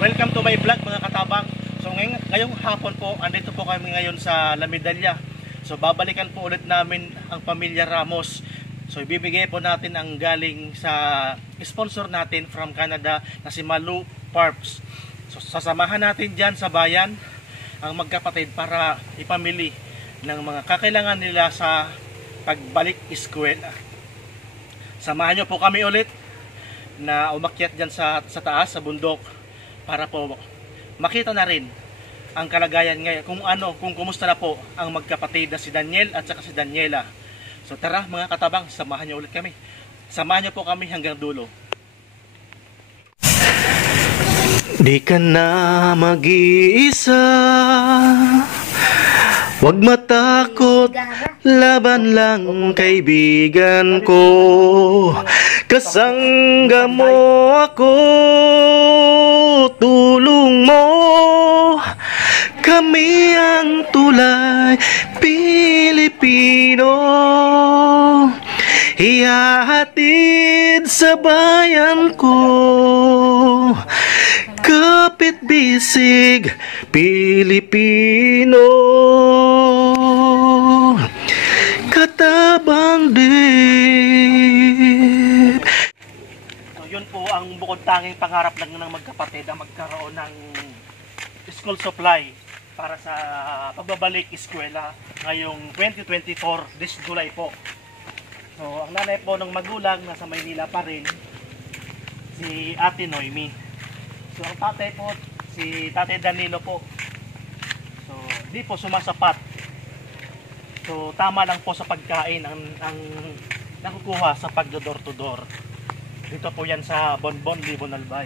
Welcome to my vlog mga katabang. So ngayong hapon po, andito po kami ngayon sa La Medalla. So babalikan po ulit namin ang pamilya Ramos. So ibibigay po natin ang galing sa sponsor natin from Canada na si Malu Parps. So sasamahan natin dyan sa bayan ang magkapatid para ipamili ng mga kakailangan nila sa pagbalik eskwela. Samahan nyo po kami ulit na umakyat dyan sa taas, sa bundok, para po makita na rin ang kalagayan ngayon, kung kumusta na po ang magkapatid na si Daniel at saka si Daniela. So tara mga katabang, samahan nyo ulit kami. Samahan nyo po kami hanggang dulo. Di ka na mag-iisa, wag matakot, laban lang kaibigan ko. Kasangga mo ako, tulong mo, kami ang tulay Pilipino. Ihahatid sa bayan ko, kapit bisig Pilipino, katabang dip. So yun po ang bukod tanging pangarap lang ng magkapatid, ang magkaroon ng school supply para sa pagbabalik eskwela ngayong 2024 this July po. So ang nanay po ng magulang nasa Maynila pa rin, si Ate Noemi. So ang tatay po, si Tatay Danilo po. So di po sumasapat. So tama lang po sa pagkain ang nakukuha sa pagdo-door to door. Dito po yan sa Bonbon, Libon Albay.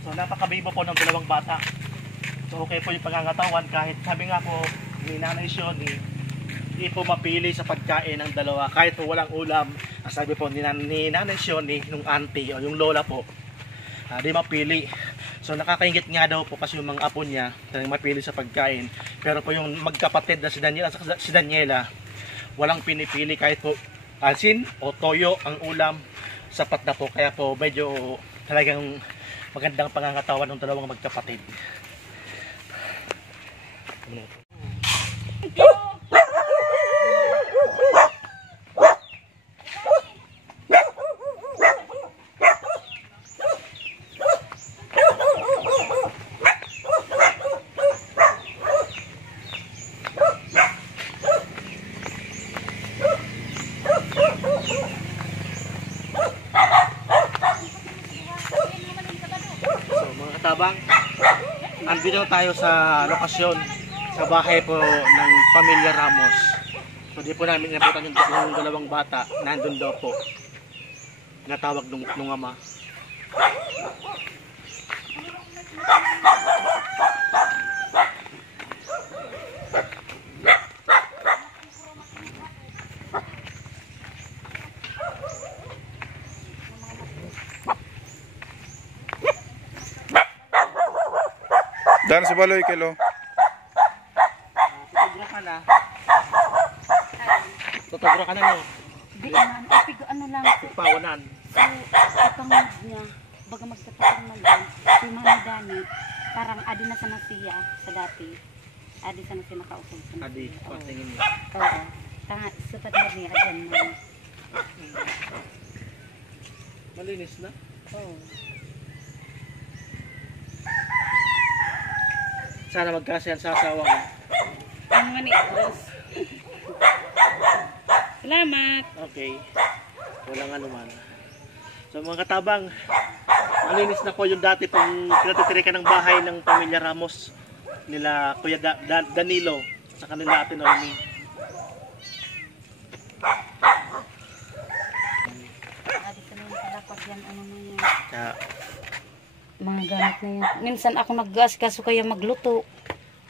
So napakabibo po ng dalawang bata. So okay po yung pangangatawan, kahit sabi nga po ni Nanay Shoni, hindi po mapili sa pagkain ng dalawa. Kahit po walang ulam, sabi po ni Nanay Shoni, nung auntie o yung lola po, di mapili. So nakakaingit nga daw po kasi yung mga apo niya talagang mapili sa pagkain. Pero po yung magkapatid na si Daniel at si Daniela, walang pinipili kahit po asin o toyo ang ulam, sapat na po. Kaya po medyo talagang magandang pangangatawan ng dalawang magkapatid. Tabang, andito tayo sa lokasyon sa bahay po ng pamilya Ramos. So di po namin inabutan yung dalawang bata, nandun daw po, natawag nung ama. Dan sa baloy kilo. Tutugro ka na no? Di man, ipigo ano lang. Pawanan. So, ipangod niya, baga magkapatang magdan, si Mami Dani, parang adi na sana siya sa dati. Adi sana siya nakausog sa Adi, patingin mo. Oo. Tanga, supat mo niya, adyan mo. Malinis na? Oo. Sana magkasiyan sa asawa mo. Ang mani, boss. Salamat. Okay. Walang anuman. So mga katabang, malinis na po yung dati pong pinatitirikan ng bahay ng pamilya Ramos nila Kuya Danilo sa kanila Ate Noemi. Adi ka naman pala pag yan, ano na yan. Kaya, Mga gamit na yan. Minsan ako nag-gas kaso kaya magluto.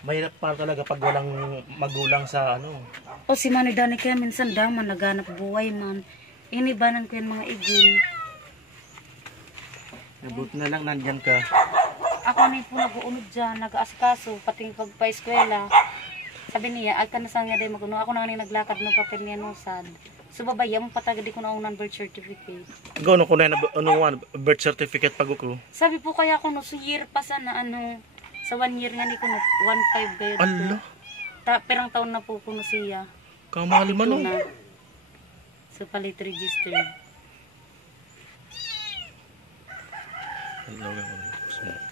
mahirap pa talaga pag walang magulang sa ano. O si Mami Dani kaya minsan daman naghanap buhay man. Inibanan ko yan mga igil. Nabuti na lang nandyan ka. Ako na po nag-uunod dyan, nag-aasikaso, pati pagpa-eskwela. Sabi niya, alta na sa niya din maguno. Ako na nga naglakad ng papel niya no sad. So babayang patagad ko na unang birth certificate. Gano ko na birth certificate pag ko. Sabi po kaya ko no, so year pa sana ano, sa 1 year nga ni ko no, 1.5 gayod ko. Ala, Perang taon na po kuno siya. kamahal man Ito no. na. So palit registered.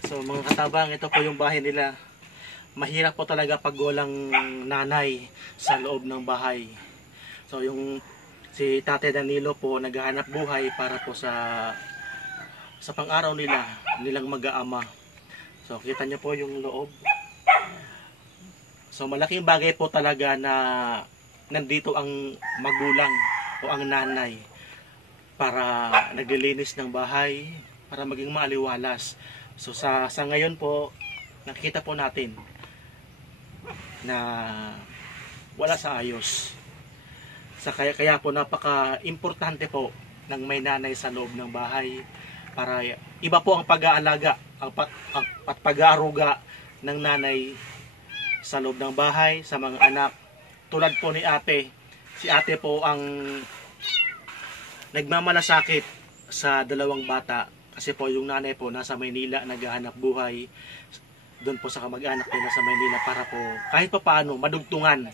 So mga katabang, ito po yung bahay nila. Mahirap po talaga pag walang nanay sa loob ng bahay. So yung si Tate Danilo po naghahanap buhay para po sa pang-araw nilang mag-aama. So kita niyo po yung loob. So malaking bagay po talaga na nandito ang magulang o ang nanay para naglilinis ng bahay, para maging maaliwalas. So sa ngayon po, nakikita po natin na wala sa ayos. Kaya po napaka-importante po ng may nanay sa loob ng bahay para iba po ang pag-aalaga at pag-aaruga ng nanay sa loob ng bahay, sa mga anak. Tulad po ni ate, si ate po ang nagmamalasakit sa dalawang bata kasi po yung nanay po nasa Maynila naghahanap buhay doon po sa kamag-anak nila sa Maynila para po kahit pa paano madugtungan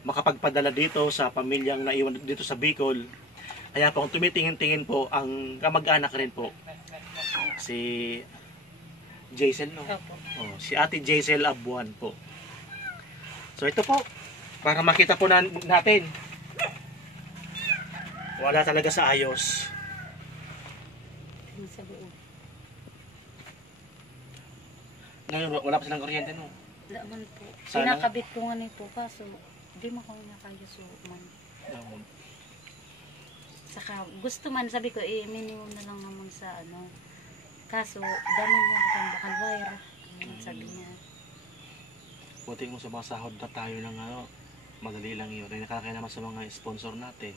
makapagpadala dito sa pamilyang naiwan dito sa Bicol. Kaya po kung tumitingin-tingin po ang kamag-anak rin po si Jaisel, no? Oh, si ate Jaisel Abuan po. So ito po, para makita po natin, wala talaga sa ayos. Sa loob. Ngayon, wala pa silang kuryente, no? Wala man po. Sana? Pinakabit ko nga nito kaso di mo ko nakayuso man. Saka gusto man sabi ko minimum na lang naman sa ano. Kaso dami niya kang bakal wire. Sabi niya. Buti mo sumasahod na tayo ng ano, madali lang yun. Ay nakakaya naman sa mga sponsor natin.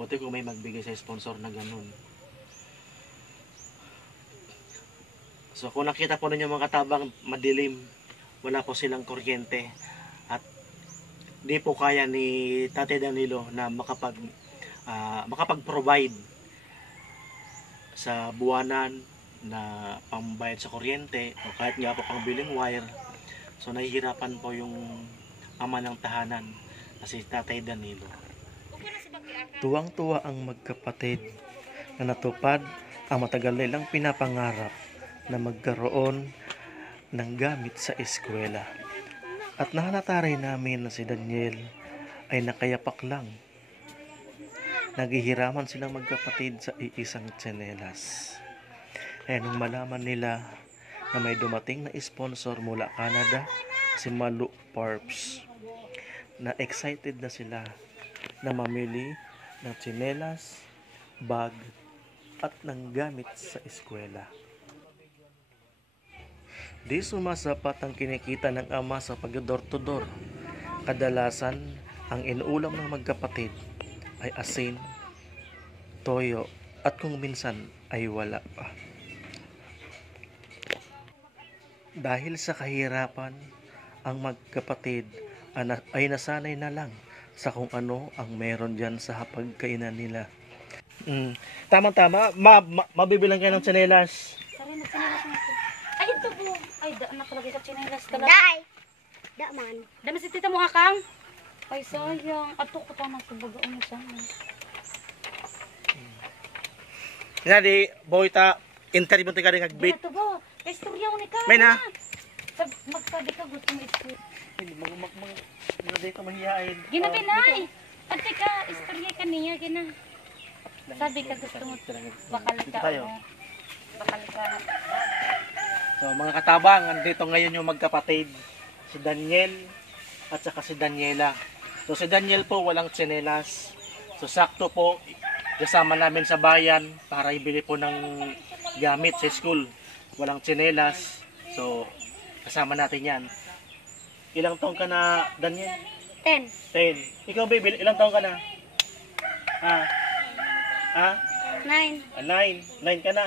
Buti kung may magbigay sa sponsor na ganun. So kung nakita po ninyo mga katabang madilim, wala po silang kuryente at di po kaya ni Tate Danilo na makapag-provide sa buwanan na pambayad sa kuryente o kahit nga po pang biling wire. So nahihirapan po yung ama ng tahanan na si Tatay Danilo. Tuwang-tuwa ang magkapatid na natupad ang matagal nilang pinapangarap na magkaroon ng gamit sa eskwela. At nahalata rin namin na si Daniel ay nakayapak lang. Naghihiraman silang magkapatid sa iisang tsinelas. Kaya nung malaman nila na may dumating na sponsor mula Canada, si Malu Parps, na excited na sila na mamili ng tsinelas, bag, at ng gamit sa eskwela. Di sumasapat ang kinikita ng ama sa pag-door to door. Kadalasan, ang inuulam ng magkapatid ay asin, toyo, at kung minsan ay wala pa. Dahil sa kahirapan, ang magkapatid ay nasanay na lang sa kung ano ang meron dyan sa hapagkainan nila. Tama-tama, mabibilang kayo ng tsinelas. Sorry na tsinelas mo ito. Ay ito po. Ay nakalagay sa tsinelas talaga. Day! Da man. Dami si tita mo akang. Ay sayang. Ato ko tama sa bagaon mo sana. Nga di, boy ta, interview ti ka rin nagbit. Dito ba? Istorya ko ni ka. May na. Magsabi ka gusto mo istorya. Mga dito mahihain. Ginabi na eh. Ate ka, istorya ka niya. Gina. Sabi ka gusto mo. Bakal ka. Tayo. Bakal ka. So mga katabang, andito ngayon yung magkapatid. Si Daniel at saka si Daniela. So si Daniel po walang tsinelas. So sakto po, kasama namin sa bayan para ibili po ng gamit sa school. Walang tsinelas. So kasama natin yan. Ilang taong ka na, Daniel? 10. 10. Ikaw, baby, ilang taong ka na? Ha? 9. 9. 9 ka na.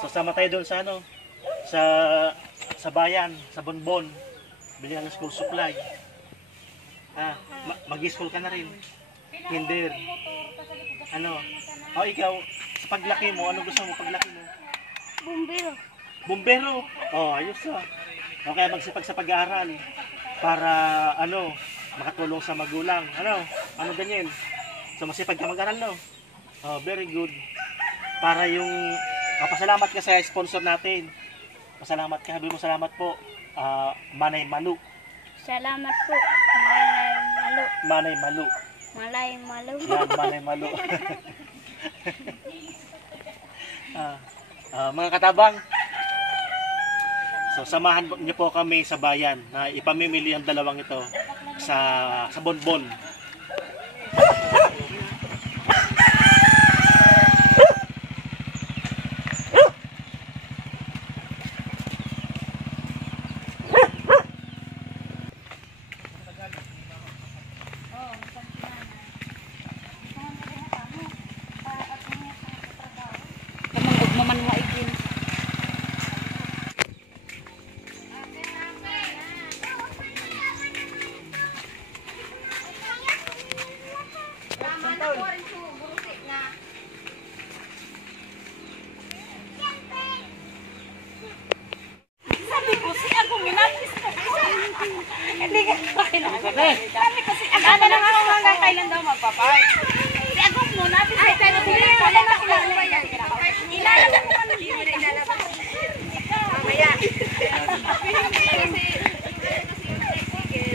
So sama tayo doon sa ano? Sa bayan, sa Bonbon. Bili ng school supply. Mag-school ka na rin. Kinder. Ano? O ikaw, sa paglaki mo, ano gusto mo paglaki mo? Bumbero. Bumbero. Oh, ayos ah. O kaya magsipag sa pag-aaral para ano, makatulong sa magulang. Ano ganyan? So masipag ka mag-aral, no? Oh, very good. Para yung pasalamat ka sa sponsor natin. Pasalamat ka, sabi mo salamat po. Manay Malu. Salamat po. Malay Malu. Manay Malu. Malay Malu. Yan, Manay Malu. Mga katabang, so samahan niyo po kami sa bayan na ipamimili ang dalawang ito sa bonbon. Kamang mamanwa ikin. Sabi ko si ako minapis ko. Hindi ka kailangan. Sabi ko si ako na nga hanggang kailan daw magpapay. Si ako muna napis ko. Ay, pero sila na kilala yan. Ilalabas ko ano yun. Ilalabas. Mamaya.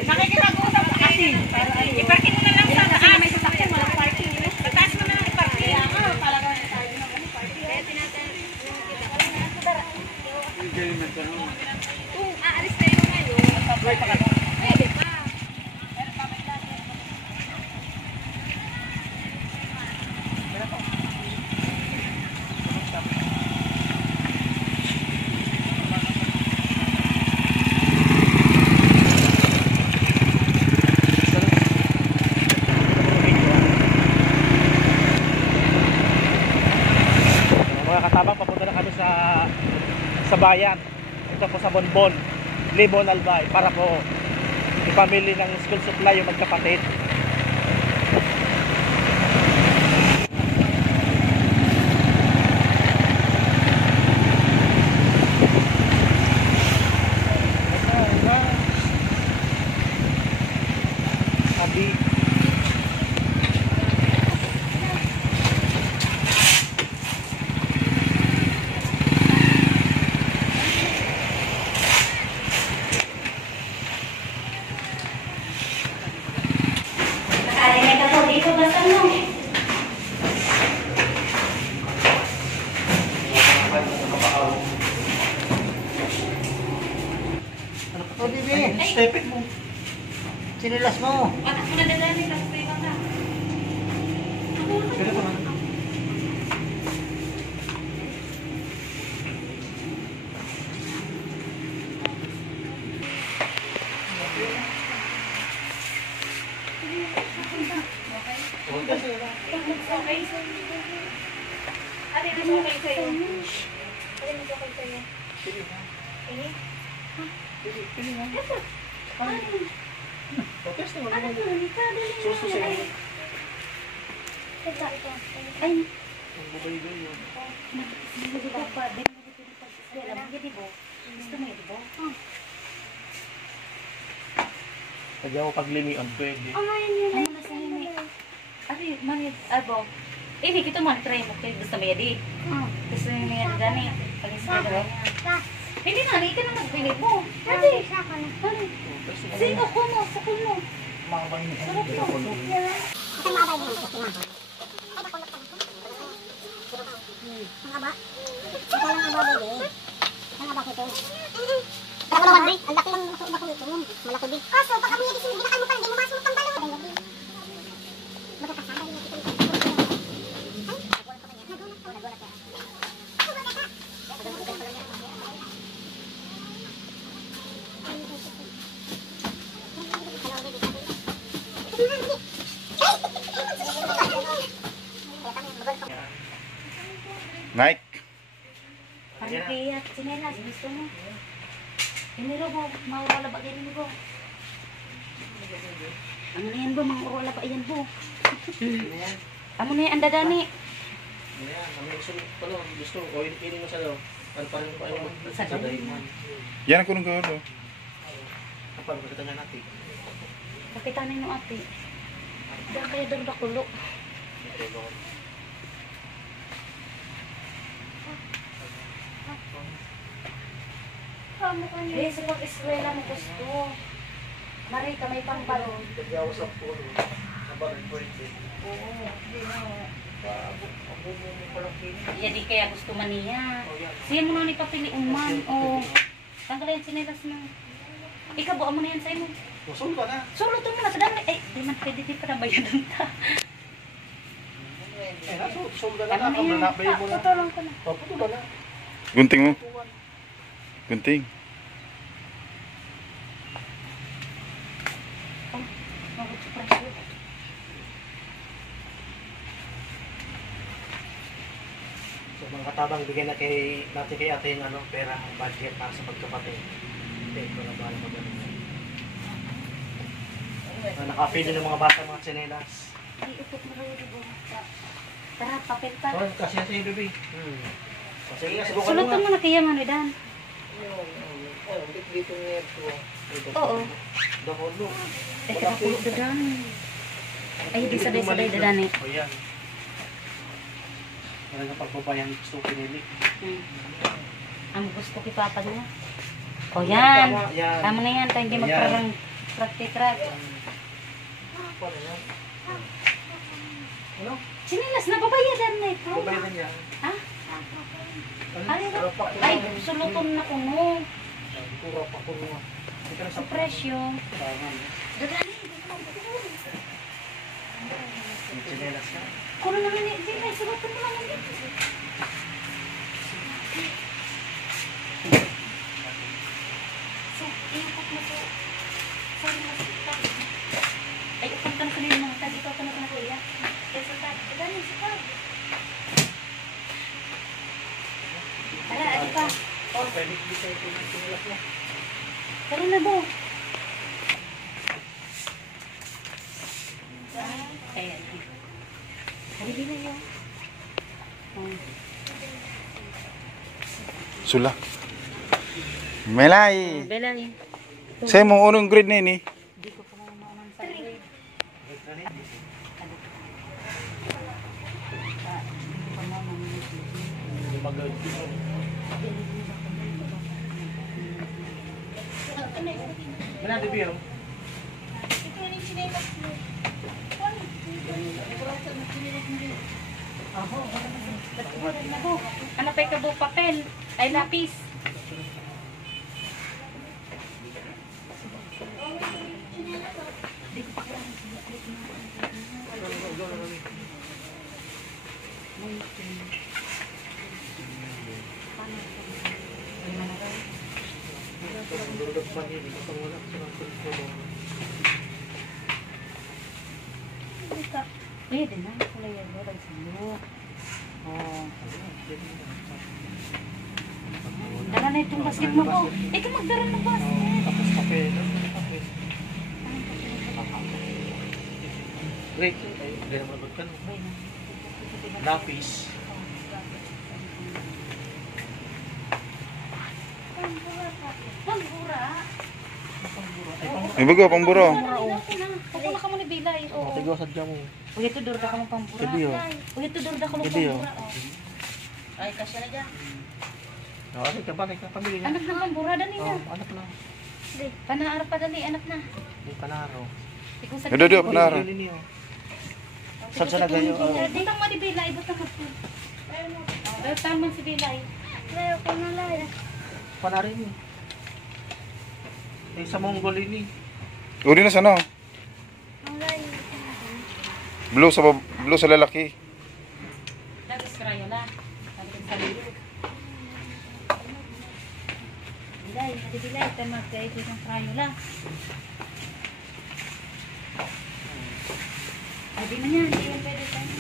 Nakikipag-usap ka kasi. Iparking mo na lang sa taas. May sasakyan, walang parking. Pagtaas mo na lang iparking. Talaga na tayo ng parking. Kung aalis na yun ngayon, pwede pa. Mga katabang, papunta na kami sa bayan. Ito po sa Bonbon, Limon Albay, para po ipamili ng school supply yung magkapatid. Abi. Nakarinig ako dito, basta mo. O, Bibi, stepin mo. Sinilas mo. Anak mo na dadali, tapos kayo ka. Pero pa. Okay. Ate, mas okay sa'yo. Ate, mas okay sa'yo. Ini? Protest naman Ano ako. to? Nika, dali na. Suso sa inyo. Ay, Ang bubay-bay yun. hindi ko pa. Di mo dito pag-iswela. Hindi mo. Gusto mo yun, di ba? Pag ako paglimian, pwede. Ano na sa ini? Ate, manit, abo. Ini, kita man, try mo kayo. Gusto mo yun, di? Gusto mo yun, gani. Pag-iswela niya. Hindi na, hindi ka na magpili mo. Ate, ate. Sino ko mo? Sakol mo. Mga bangin. Sarap mo. Kaso, pag kami nagising, binakal mo pa rin, di mo masok ang balon. Magkakasama rin natin. Mike, Ano kaya? Sinelas, gusto mo? Iniro mo, mawala ba din mo? Ano na yan bo, mga wala pa yan bo. Amo na yan, anda dani. Ayan, kami gusto ko, ini mo sa daw. Ano pa rin pa yung Sa daw? Yan ako nung gawin. Apa, magkita nga natin. Pakita na yung ate. Diyan kaya doon bakulo. Eh, sa pag-eskwela mo gusto. Mari ka may pangbalon. Kaya sa puno, sa barang birthday. Oo. Yan, Di kaya gusto man niya. Siya mo na ni papili man. O, tanggalin sinelas na. Ikaw, buwan mo na yan sa'yo. Sul ka na. Sulot mo na sa dami. Eh, di man pwede di pa na bayadan ta. Sul ka na. Ano na yan? Tutulong ko na. Puto ka na. Gunting mo. Gunting. Oh, mabot sa presyo. So mga katabang, bigyan na natin kay ate yung pera, budget para sa pagkapatid. Hindi, wala ba na magano. Nakapili ng mga bata, mga tsinelas. Ay, upot mo rin ito. Tara, papel pa. Oh, kasi yan sa'yo, bebe. Sige nga, subukan mo Sulutan mo na kaya man, Dan. Dito niya ito. Oo. Daholo. Eh, kakapulo dadan. Ay, di saday-saday dadan eh. O yan. Talaga pagbabayang gusto ko pinili. Ang gusto kay Papa niya. O yan. Tama, yan. Tama na yan. Tayo hindi magparang praktik-rak. Ano? Sinilas na babayadan na ito. Babayadan niya. Ha? Ay, suluton na kuno. Puro pa kuno. Sa presyo. Dadan. Tsinelas ka. Kuno naman eh. Di, ay, suluton mo naman dito. So, iupot mo po. Sorry, masita. Ay, upot ka na kanina mga tag. Ikaw ka na kanina kuya. Ay, sa tag. Dadan, sa tag. Tara, adi pa. Pwede hindi sa'yo yung tsinelas mo. Tara na bo. Ayan. Halili na yun. Sula. Melay. Bela yun. Sa'yo mo unang grade na yun eh. Hindi ko pa naman sa grade. Wala, bebe, oh. Ano pa ikaw papel? Ay, lapis. Pwede na. Kulay yan. Kulay sa'yo. Oh. Dala na itong basket mo ko. Ikaw magdara ng basket. Tapos kape. Kape. Great. Ay, hindi naman nabot ka. Lapis. Pambura. May bago, pangburo. Pagkula ka mo ni Bilay. Oo. Tigo sa dyan mo. Huwag ito durda ka mong pambura. Huwag ito durda ka mong pambura. Ay, kasya na dyan. Kasi kabalik na pamilya niya. Anak na pambura, dali na. Anak na. Panaarap pa dali, anak na. May panaro. Ikaw sa Dodo, panaro. Saan sa lagay yung... Butang mo ni Bilay, butang mo. Butang mo si Bilay. Layo ko na layo. Panaro yun. Eh, sa Mongol yun eh. Uri na sana. Blue sa lalaki. Tapos krayo na. Tapos kalilo. Bilay, hadi Bilay, tayo magkaibig ng krayo na. Hadi na yan, hindi yan pwede tayo.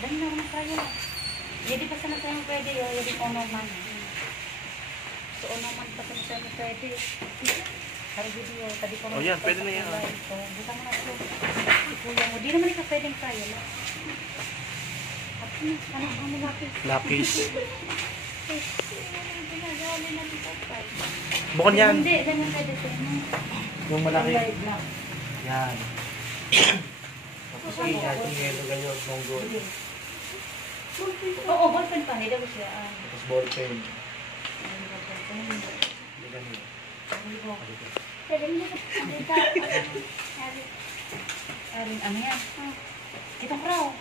Dami na ako ng krayo na. Hindi pa sana tayo pwede, yung ono man. So ono man pa sana tayo pwede. Hari video, tadi ko. Oh, yan, pwede na yan. Buta mo na ito. Kuya mo, di naman ikaw pwedeng kaya. Ano lapis? Lapis. Bukod yan. Hindi, ganun pwede ito. Yung malaki. Yan. Tapos yung yellow ganyan, mongol. Oo, ballpen pa. Hindi daw siya. Tapos ballpen. Hindi ganyan. Ano yan? Itong crow.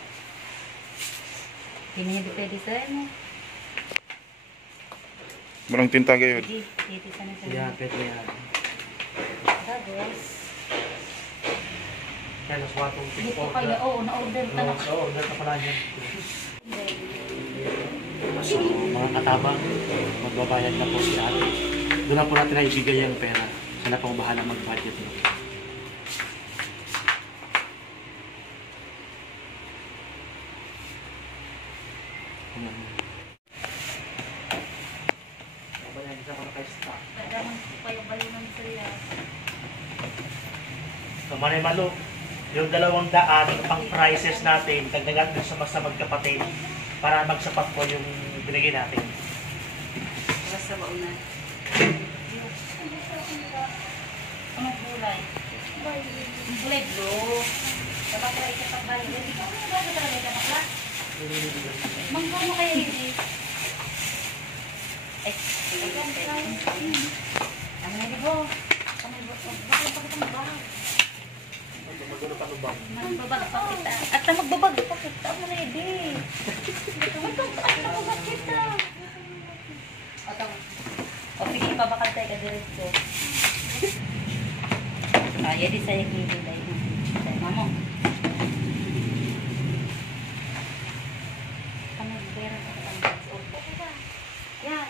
Hindi niya pwede sa ano. Walang tinta kayo. Hindi, dito sa nasa. Yan, pwede yan. Tapos, Kaya naswatong dito kaya, oo, na-order ka na. Oo, order ka pala yan. So, mga katabang, magbabayad na po si ate. Doon na po natin na ibigay yung pera. Siya na pong bahala mag-budget. Babayan, isa ko na kayo stock. Nadaman ko pa yung balunan sa'yo. So, Manay-Malo, yung 200 pang prices natin, dagdagan din sa magkapatid para magsapat po yung binigay natin. Basta mauna. Anong gulay? Ang gulay, bro. Kapag ka ikapagbahay, hindi ko ano ba talaga ikapagla? Mangga mo kaya hindi? Ay, ano na di bro? Bakit ang bahay? Magbabag pa kita. At na magbabag pa kita. Ano na hindi? Magbabag kita. O, sige, pabakal tayo ka diretso. Kaya di saya gilid ay. Say, mamo. Kami pera sa katanggas. Yan.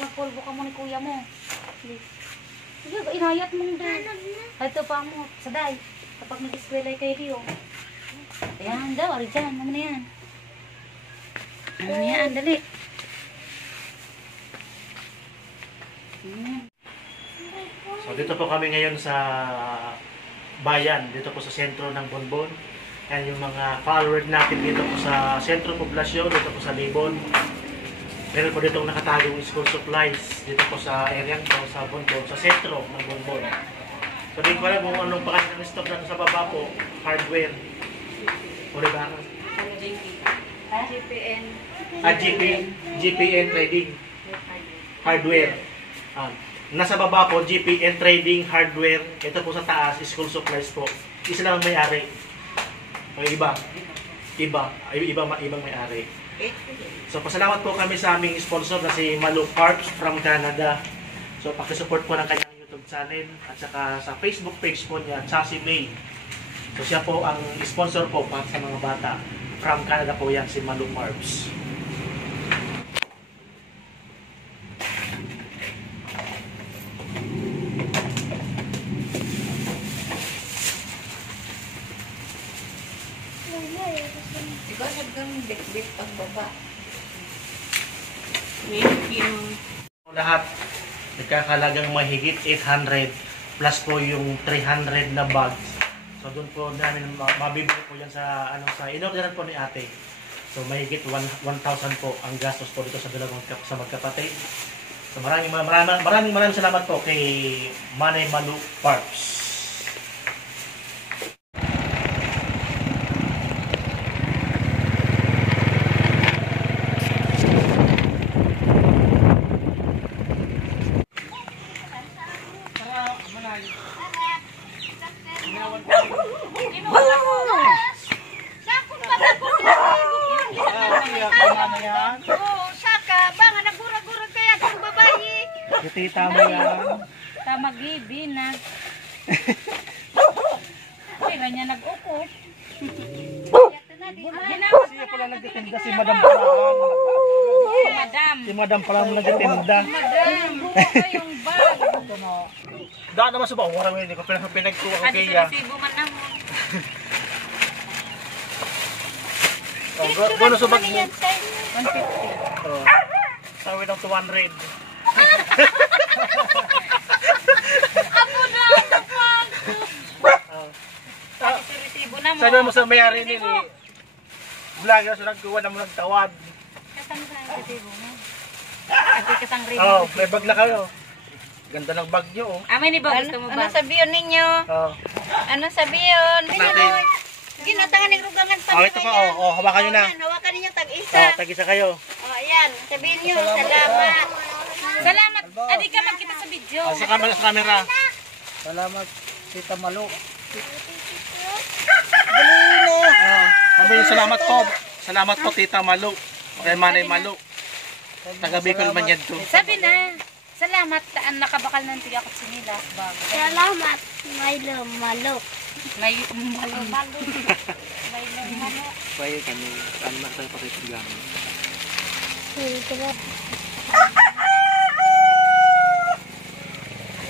Magpulbo ka mo ni kuya mo. Sige, inayat mo din. Ito pa mo. Saday. Kapag nag-eskwela kayo diyo. Ayan daw, ari dyan. Ano na yan? Ano na yan? Dali. So dito po kami ngayon sa bayan, dito po sa sentro ng Bonbon. Yan yung mga followers natin dito po sa sentro poblasyon, dito po sa Libon. Meron po dito nakatagong school supplies dito po sa area po sa Bonbon, sa sentro ng Bonbon. So di ko alam kung anong pakasya ng stock natin sa baba po, hardware. O diba? GPN. GPN Trading Hardware. Nasa baba po, GPN Trading Hardware. Ito po sa taas, school supplies po. Isa lang ang may-ari. Okay, ibang may-ari. So, pasalamat po kami sa aming sponsor na si Malu Parks from Canada. So, pakisupport po ng kanyang YouTube channel at saka sa Facebook page po niya, Chassis May. So, siya po ang sponsor po para sa mga bata. From Canada po yan, si Malu Parks. Ikaw hanggang bit-bit pagbaba. Thank you. Lahat nagkakalagang mahigit 800 plus po yung 300 na bags. So doon po namin mabibili po yan sa in-orderan po ni ate. So mahigit 1,000 po ang gastos po dito sa dalawang sa magkapatid. So maraming salamat po kay Manay-Malo Parks. Tita mo yan. Tamagibi na. Kaya ganyan nag-ukot. Siya pala nagtitinda si Madam Palaan. Madam. Si Madam Palaan nagtitinda. Madam, buko yung bag. Daan naman sa bawang warawin. Hindi ko pinagkuha ko Adi kaya. sa resibo man na mo. Bonus sa bag mo. 150. Tawid ng 200. Amo mo. Sabi mo sa mayari nini, vlogger sa nagkuha na mo nagtawad. Katang sa resibo mo. Kasi katang resibo. Oh, may bag na kayo. Ganda ng bag nyo, oh. Amin ni ba? Gusto mo ba? Ano sabiyon ninyo? Oh. Ano sabiyon? Natin. Ginatangan ni rugangan pa. Oh, ito pa, oh. Oh, hawakan nyo na. Yan, hawakan ninyo Oh, tag-isa. tag-isa kayo. Oh, ayan. Sabihin nyo, salamat. Salamat. Adi ka magkita sa video. Oh, sa camera. Salamat, Tita Malo. Sabi nyo, salamat po. Salamat po, Tita Malu. Kay Manay Malu. Taga Bicol man yan to. Sabi na. Salamat taan nakabakal ng tiyak at sinilas bago. Salamat, Milo, Malo. May malo. Pwede kami, ano na tayo pakitigang.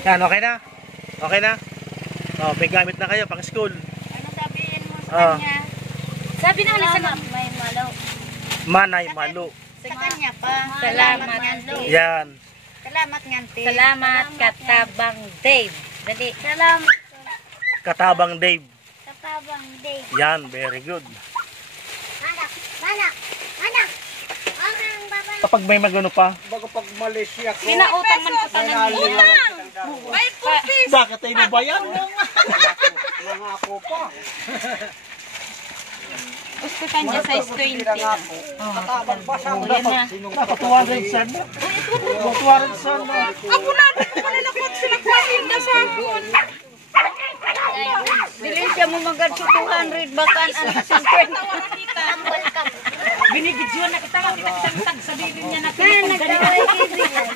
Yan, okay na? Okay na? Oh, may gamit na kayo pang school. Ano sabihin mo sa Ah. kanya? Sabi na ulit Salamat, may Malo. Manay Malu. Sa kanya pa. Salamat. Nganti. Yan. Salamat nganti. Salamat katabang Dave. Dali. Salamat, Katabang Dave. Katabang Day. Yan, very good. Anak, anak, anak. Ang baba. Kapag may magano pa, Bago pag Malaysia ko, Pinautang man ko tanan niya. Ay, pupis. bakit tayo ba yan? mga ako pa. Gusto ka niya size 20. Katabang pa sa Yan na. Dapat 200 san na. 200 san na. Ako na, wala na kung sila kwasin na sa akin. Bilhin siya mo magad sa 200 bakan ang Binibidyo na kita lang kita tag sa bibig niya na pinagdala.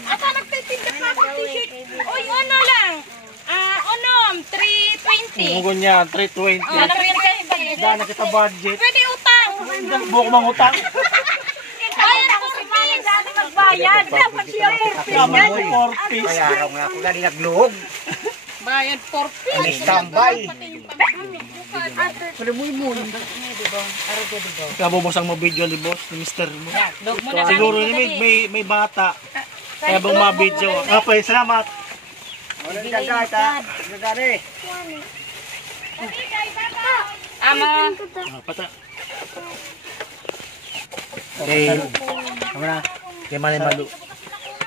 Ata nagtitinda pa ako t-shirt. Oy, ano lang? Onom, 320. Mungon niya, 320. Ano rin kayo budget? Dahil na kita budget. Pwede utang. Buko mang utang. Bayad ako si Maya, dati magbayad. Dapat siya 4 Tama mo, 4 piece. Kaya araw nga ako gani nagluhog. Bayad 4 piece. Tambay. Kabubosang mo video ni boss, ni Mr. mo. Dog mo na Siguro ni may bata. Kaya bang ma-video. Okay, salamat. Wala ni dagay ta. Dagay. Ama. Pata. Okay. Ano na? Kay Manay Malu.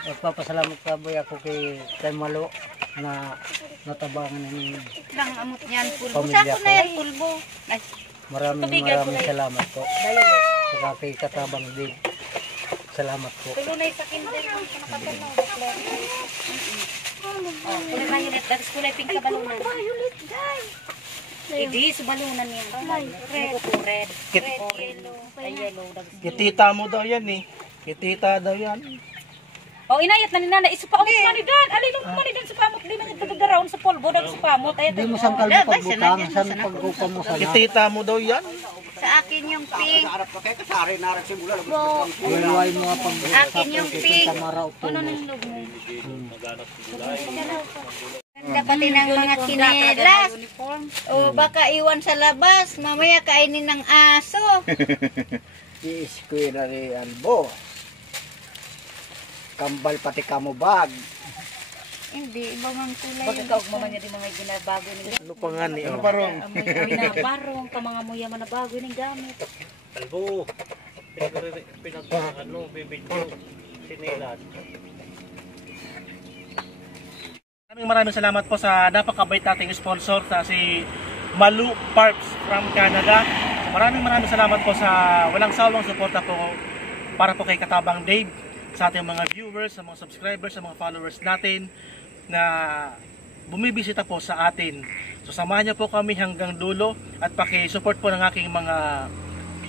Nagpapasalamat ka boy ako kay Malo na natabangan ng lang amot niyan pulbo. Pamilya Sako ko. na yan pulbo. Ay, maraming salamat po. Saka kay Katabang din. Salamat po. tulunay sa kinder mo sa nakatanaw. Kulay violet. Dati kulay pink sa balunan. Violet, guys. Hindi, sa balunan yan. Red. Red. Kit Yellow. Ay, yellow. kitita mo daw yan eh. Kitita daw yan. Oh, inayat na ni Nana. Isupamot man ni Dan. Alilong man ni Dan sa pamot. Di man yung tagagaraon sa polvo. Dag sa pamot. Ayat. Hindi mo sang kalbo pagbutang. San pagkupa mo sana. Kitita mo daw yan. Sa akin yung pink. Luway mo nga pag Akin yung pink. Tamara upo mo. Dapat ng mga kinelas. O baka iwan sa labas. Mamaya kainin ng aso. I-square rin Albo. Kambal pati kamubag. Hindi, iba mang kulay. Bakit ka ugmaman niya di mga ginabago ni Ano pa nga ni? Ano parong? Binabarong ka mga muya man na bago ni gamit. Albo. Ano, bibidyo. Sinilas. Maraming salamat po sa napakabait nating sponsor sa si Malu Parps from Canada. Maraming salamat po sa walang sawang suporta po para po kay Katabang Dave, sa ating mga viewers, sa mga subscribers, sa mga followers natin na bumibisita po sa atin. So samahan niyo po kami hanggang dulo at paki-support po ng aking mga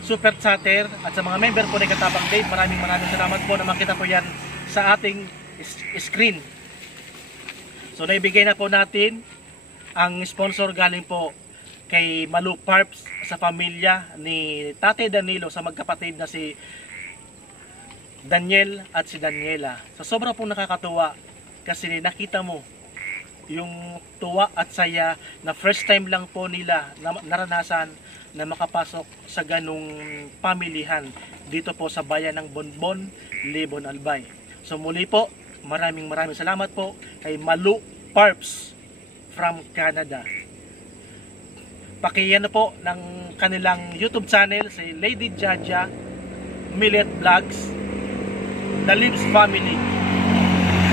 super chatter at sa mga member po ni Katabang Dave. Maraming salamat po na makita po yan sa ating screen. So naibigay na po natin ang sponsor galing po kay Malu Parps sa pamilya ni Tate Danilo sa magkapatid na si Daniel at si Daniela. So sobra pong nakakatuwa kasi nakita mo yung tuwa at saya na first time lang po nila naranasan na makapasok sa ganung pamilihan dito po sa bayan ng Bonbon, Libon, Albay. So muli po, maraming salamat po kay Malu Parps from Canada. Pakiyan po ng kanilang YouTube channel, si Lady Jaja Millet Vlogs, The Lives Family.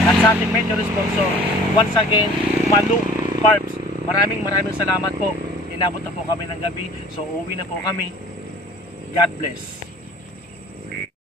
At sa ating major sponsor, once again, Malu Parps. Maraming salamat po. Inabot na po kami ng gabi, so uwi na po kami. God bless.